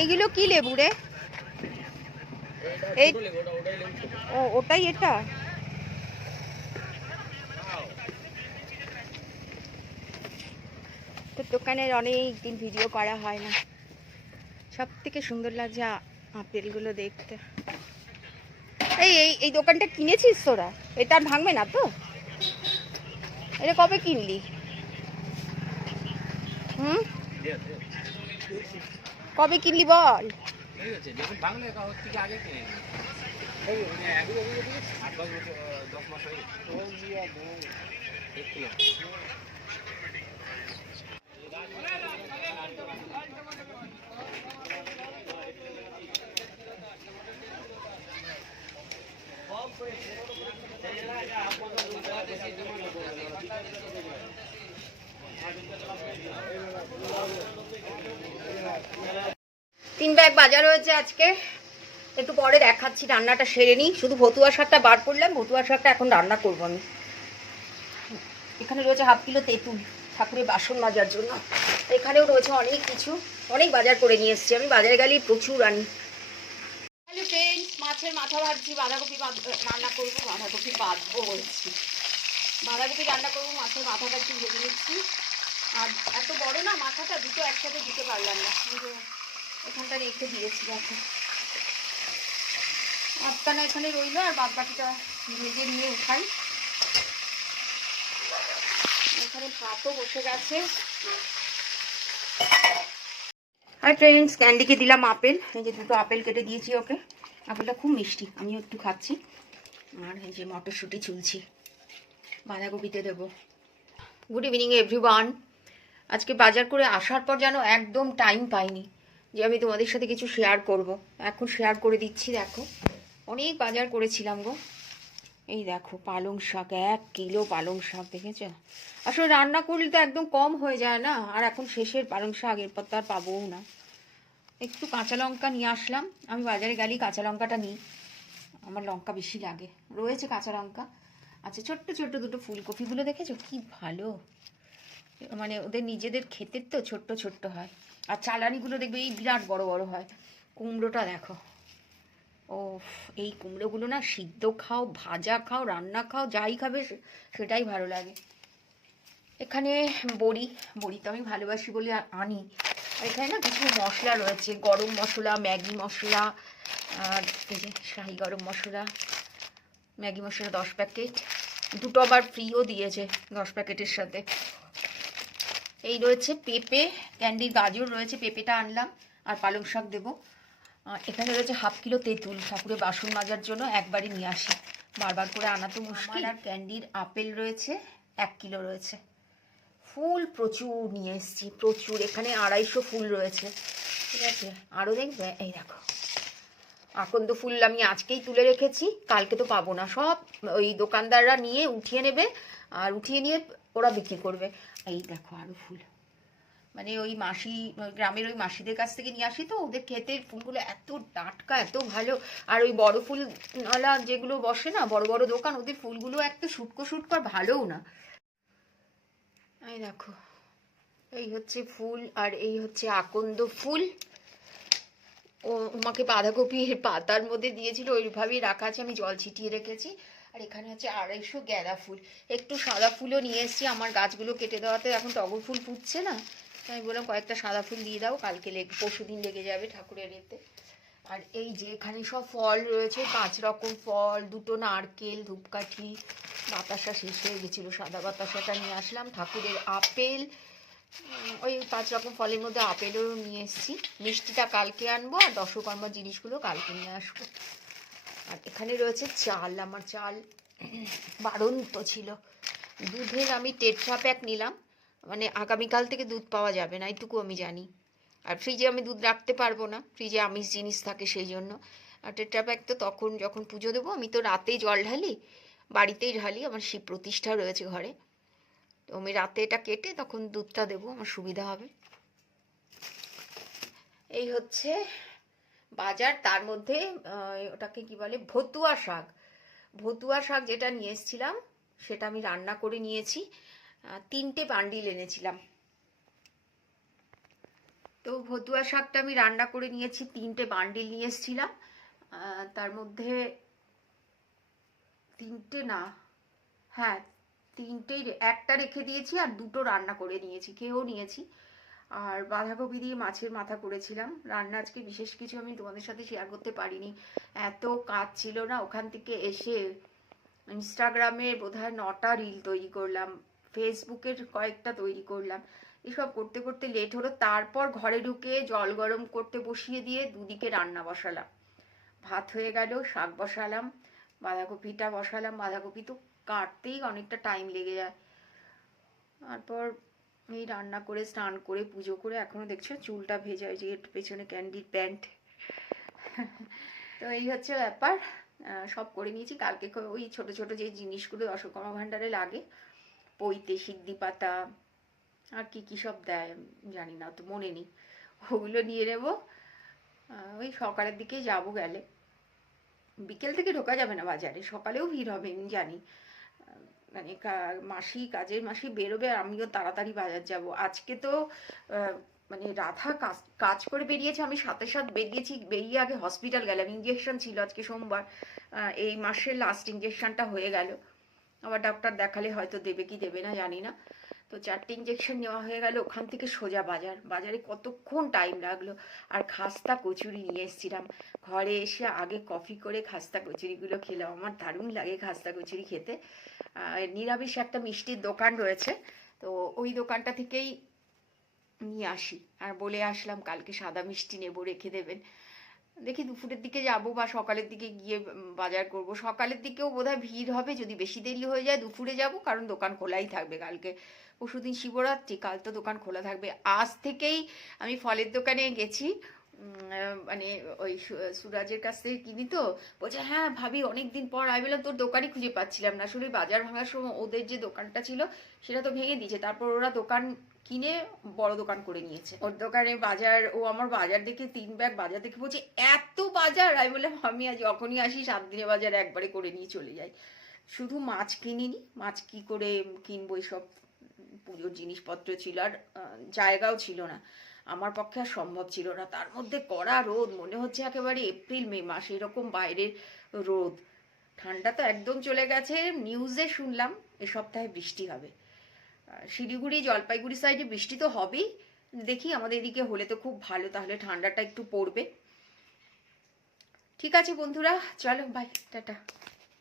এইগুলো কি লেবু রে? এই ও ওটাই এটা। তো দোকানের অনেক দিন ভিডিও করা হয় না। সব থেকে সুন্দর লাগছে আপেলগুলো দেখতে। এই এই এই দোকানটা কিনেছিস তোরা? এটা আর ভাঙবে না তো? এটা কবে কিনলি? হুম, কবে কিনলি বল? তিন ব্যাগ বাজার হয়েছে আজকে। একটু পরে দেখাচ্ছি, রান্নাটা সেরে নিই। শুধু ভতুয়া শাকটা বার করলাম, ভতুয়া শাকটা এখন রান্না করবো আমি। এখানে রয়েছে 1/2 কিলো তেঁতুল ঠাকুরের বাসন মাজার জন্য। এখানেও রয়েছে অনেক কিছু, অনেক বাজার করে নিয়ে এসেছি। আমি বাজারে গেলেই প্রচুর আনি। হ্যালো ফ্রেন্ডস, মাছের মাথা ভাজছি, বাঁধাকপি রান্না করবো। বাঁধাকপি বাঁধবো বলছি, বাঁধাকপি রান্না করবো। মাছের মাথাটা একটু ভেজে নিচ্ছি। আর এত বড় না মাথাটা, দুটো একসাথে দিতে পারলাম না, এখানটা রেখে দিয়েছি। দেখো আটটানা এখানে রইলো, আর বাদ বাকিটা ভেজে নিয়ে উঠাই। এখানে ভাতও বসে গেছে। হাই ফ্রেন্ডস, ক্যান্ডিকে দিলাম আপেল। এই যে দুটো আপেল কেটে দিয়েছি ওকে। আপেলটা খুব মিষ্টি, আমিও একটু খাচ্ছি। আর এই যে মটরশুঁটি ছুলছি, বাঁধাকপিতে দেবো। Good evening everyone. আজকে বাজার করে আসার পর যেন একদম টাইম পাইনি যে আমি তোমাদের সাথে কিছু শেয়ার করব। এখন শেয়ার করে দিচ্ছি। দেখো অনেক বাজার করেছিলাম গো। এই দেখো পালং শাক, 1 কিলো পালং শাক, দেখেছো? আসলে রান্না করলে তো একদম কম হয়ে যায় না, আর এখন শেষের পালং শাক, এরপর তো আর পাবোও না। একটু কাঁচা লঙ্কা নিয়ে আসলাম। আমি বাজারে গেলেই কাঁচা লঙ্কাটা নিই, আমার লঙ্কা বেশি লাগে। রয়েছে কাঁচা লঙ্কা। আচ্ছা, ছোট্ট ছোট্ট দুটো ফুলকপিগুলো দেখেছো কি ভালো, মানে ওদের নিজেদের ক্ষেতের তো ছোট্ট ছোট্ট হয়। আর চালানিগুলো দেখবে এই বিরাট বড় বড় হয়। কুমড়োটা দেখো, ও এই কুমড়োগুলো না সিদ্ধ খাও, ভাজা খাও, রান্না খাও, যাই খাবে সেটাই ভালো লাগে। এখানে বড়ি, বড়ি তো আমি ভালোবাসি বলে আনি। আর এখানে না কিছু মশলা রয়েছে, গরম মশলা, ম্যাগি মশলা, আর এই যে শাহি গরম মশলা, ম্যাগি মশলা 10 প্যাকেট। দুটো আবার ফ্রিও দিয়েছে 10 প্যাকেটের সাথে। এই রয়েছে পেঁপে, ক্যান্ডির গাজর রয়েছে, পেঁপেটা আনলাম। আর পালং শাক দেবো। এখানে রয়েছে 1/2 কিলো তেঁতুল ঠাকুরের বাসন মাজার জন্য, একবারই নিয়ে আসি, বারবার করে আনা তো মুশকিল। আর ক্যান্ডির আপেল রয়েছে 1 কিলো রয়েছে। ফুল প্রচুর নিয়ে এসেছি, প্রচুর। এখানে 250 ফুল রয়েছে, ঠিক আছে? আরও দেখবে, এই দেখো আকন্দ ফুল আমি আজকেই তুলে রেখেছি, কালকে তো পাবো না। সব ওই দোকানদাররা নিয়ে উঠিয়ে নেবে, আর উঠিয়ে নিয়ে ওরা বিক্রি করবে। এই দেখো আরও ফুল, মানে ওই মাসি, গ্রামের ওই মাসিদের কাছ থেকে নিয়ে আসি তো, ওদের ক্ষেতের ফুলগুলো এত টাটকা, এত ভালো। আর ওই বড় ফুলওয়ালা যেগুলো বসে না, বড় বড় দোকান, ওদের ফুলগুলো একটা শুটকো শুটকো, আর ভালোও না। এই দেখো, এই হচ্ছে ফুল, আর এই হচ্ছে আকন্দ ফুল। ও আমাকে বাঁধাকপির পাতার মধ্যে দিয়েছিল, ওইভাবেই রাখা আছে, আমি জল ছিটিয়ে রেখেছি। আর এখানে হচ্ছে 250 গাঁদা ফুল। একটু সাদা ফুলও নিয়ে এসেছি, আমার গাছগুলো কেটে দেওয়াতে এখন টগর ফুল ফুটছে না, তাই আমি বললাম কয়েকটা সাদা ফুল দিয়ে দাও, কালকে পরশু দিন লেগে যাবে ঠাকুরের এতে। আর এই যে এখানে সব ফল রয়েছে, 5 রকম ফল, দুটো নারকেল, ধূপকাঠি, বাতাসা শেষ হয়ে গেছিলো, সাদা বাতাসাটা নিয়ে আসলাম। ঠাকুরের আপেল, ওই 5 রকম ফলের মধ্যে আপেলও নিয়ে এসেছি। মিষ্টিটা কালকে আনবো, আর দশকর্মার জিনিসগুলো কালকে নিয়ে আসবো। আর এখানে রয়েছে চাল, আমার চাল বাড়ন্ত ছিল। দুধের আমি টেট্রা প্যাক নিলাম, মানে আগামীকাল থেকে দুধ পাওয়া যাবে না, এইটুকু আমি জানি। আর ফ্রিজে আমি দুধ রাখতে পারবো না, ফ্রিজে আমিষ জিনিস থাকে সেই জন্য। আর টেট্রা প্যাক তো তখন যখন পুজো দেবো, আমি তো রাতেই জল ঢালি, বাড়িতেই ঢালি, আমার শিব প্রতিষ্ঠা রয়েছে ঘরে, তো আমি রাতে এটা কেটে তখন দুধটা দেবো, আমার সুবিধা হবে। এই হচ্ছে বাজার। তার মধ্যে ওটাকে কি বলে, ভতুয়া শাক। ভতুয়া শাক যেটা নিয়ে এসেছিলাম সেটা আমি রান্না করে নিয়েছি। 3টে বান্ডিল এনেছিলাম। তো ভতুয়া শাকটা আমি রান্না করে নিয়েছি, 3টে বান্ডিল নিয়ে এসেছিলাম। তার মধ্যে 3টে না, হ্যাঁ 3টেই, একটা রেখে দিয়েছি আর 2টো রান্না করে নিয়েছি, খেয়েও নিয়েছি। আর বাঁধাকপি দিয়ে মাছের মাথা করেছিলাম রান্না। আজকে বিশেষ কিছু আমি তোমাদের সাথে শেয়ার করতে পারিনি, এত কাজ ছিল না। ওখান থেকে এসে ইনস্টাগ্রামে বোধহয় 9টা রিল তৈরি করলাম, ফেসবুকের কয়েকটা তৈরি করলাম, এসব করতে করতে লেট হলো। তারপর ঘরে ঢুকে জল গরম করতে বসিয়ে দিয়ে দুদিকে রান্না বসালাম। ভাত হয়ে গেল, শাক বসালাম, বাঁধাকপিটা বসালাম। বাঁধাকপি তো কাটতেই অনেকটা টাইম লেগে যায়। তারপর এই রান্না করে স্নান করে পুজো করে এখনো দেখছো চুলটা ভেজা, ওই যে পেছনে ক্যান্ডির প্যান্ট। তো এই হচ্ছে ব্যাপার, সব করে নিয়েছি। কালকে ওই ছোট ছোট যে জিনিসগুলো দশকর্মা ভাণ্ডারে লাগে, পৈতে, সিদ্ধি পাতা, আর কি কি সব দেয় জানি না, তো মনে নেই, ওগুলো নিয়ে নেব। ওই সকালের দিকে যাব, গেলে বিকেল থেকে ঢোকা যাবে না বাজারে, সকালেও ভিড় হবে আমি জানি। মানে কাজের মাসি বেরোবে, আমিও তাড়াতাড়ি বাজার যাব। আজকে তো মানে রাধা কাজ করে বেরিয়েছে, আমি সাথে সাথে বেরিয়েছি। বেরিয়ে আগে হসপিটাল গেলাম, ইঞ্জেকশন ছিল আজকে সোমবার, এই মাসের লাস্ট ইঞ্জেকশনটা হয়ে গেল। আবার ডাক্তার দেখালে হয়তো দেবে কি দেবে না জানি না। তো 4টে ইঞ্জেকশন নেওয়া হয়ে গেল, ওখান থেকে সোজা বাজারে কতক্ষণ টাইম লাগলো। আর খাস্তা কচুরি নিয়ে এসেছিলাম, ঘরে এসে আগে কফি করে খাস্তা কচুরিগুলো খেলাম। আমার দারুণ লাগে খাস্তা কচুরি খেতে। নিরামিষ একটা মিষ্টির দোকান রয়েছে, তো ওই দোকানটা থেকেই নিয়ে আসি। আর বলে আসলাম কালকে সাদা মিষ্টি নেবো, রেখে দেবেন। দেখি দুপুরের দিকে যাব বা সকালের দিকে গিয়ে বাজার করব। সকালের দিকেও বোধহয় ভিড় হবে, যদি বেশি দেরি হয়ে যায় দুপুরে যাব, কারণ দোকান খোলাই থাকবে। কালকে পরশুদিন শিবরাত্রি, কাল তো দোকান খোলা থাকবে। আজ থেকেই আমি ফলের দোকানে গেছি, মানে ওই সুরাজের কাছ থেকে কিনি। তো বলছে হ্যাঁ ভাবি অনেকদিন পর, আমি বললাম তোর দোকানই খুঁজে পাচ্ছিলাম না। আসলে বাজার ভাঙার সময় ওদের যে দোকানটা ছিল সেটা তো ভেঙে দিয়েছে, তারপর ওরা দোকান কিনে বড় দোকান করে নিয়েছে। ওর দোকানে বাজার, ও আমার বাজার দেখে 3 ব্যাগ বাজার দেখে বলছে এত বাজার। আমি বললাম আমি আজ যখনই আসি 7 দিনের বাজার একবারে করে নিয়ে চলে যাই। শুধু মাছ কিনিনি, মাছ কি করে কিনবো, সব পুজোর জিনিসপত্র ছিল, আর জায়গাও ছিল না, আমার পক্ষে আর সম্ভব ছিল না। তার মধ্যে কড়া রোদ, মনে হচ্ছে একেবারে এপ্রিল মে মাস এরকম বাইরের রোদ। ঠান্ডা তো একদম চলে গেছে, নিউজে শুনলাম এ সপ্তাহে বৃষ্টি হবে। শিলিগুড়ি জলপাইগুড়ি সাইডে বৃষ্টি তো হবেই, দেখি আমাদের এদিকে হলে তো খুব ভালো, তাহলে ঠান্ডাটা একটু পড়বে। ঠিক আছে বন্ধুরা, চলো বাই, টাটা।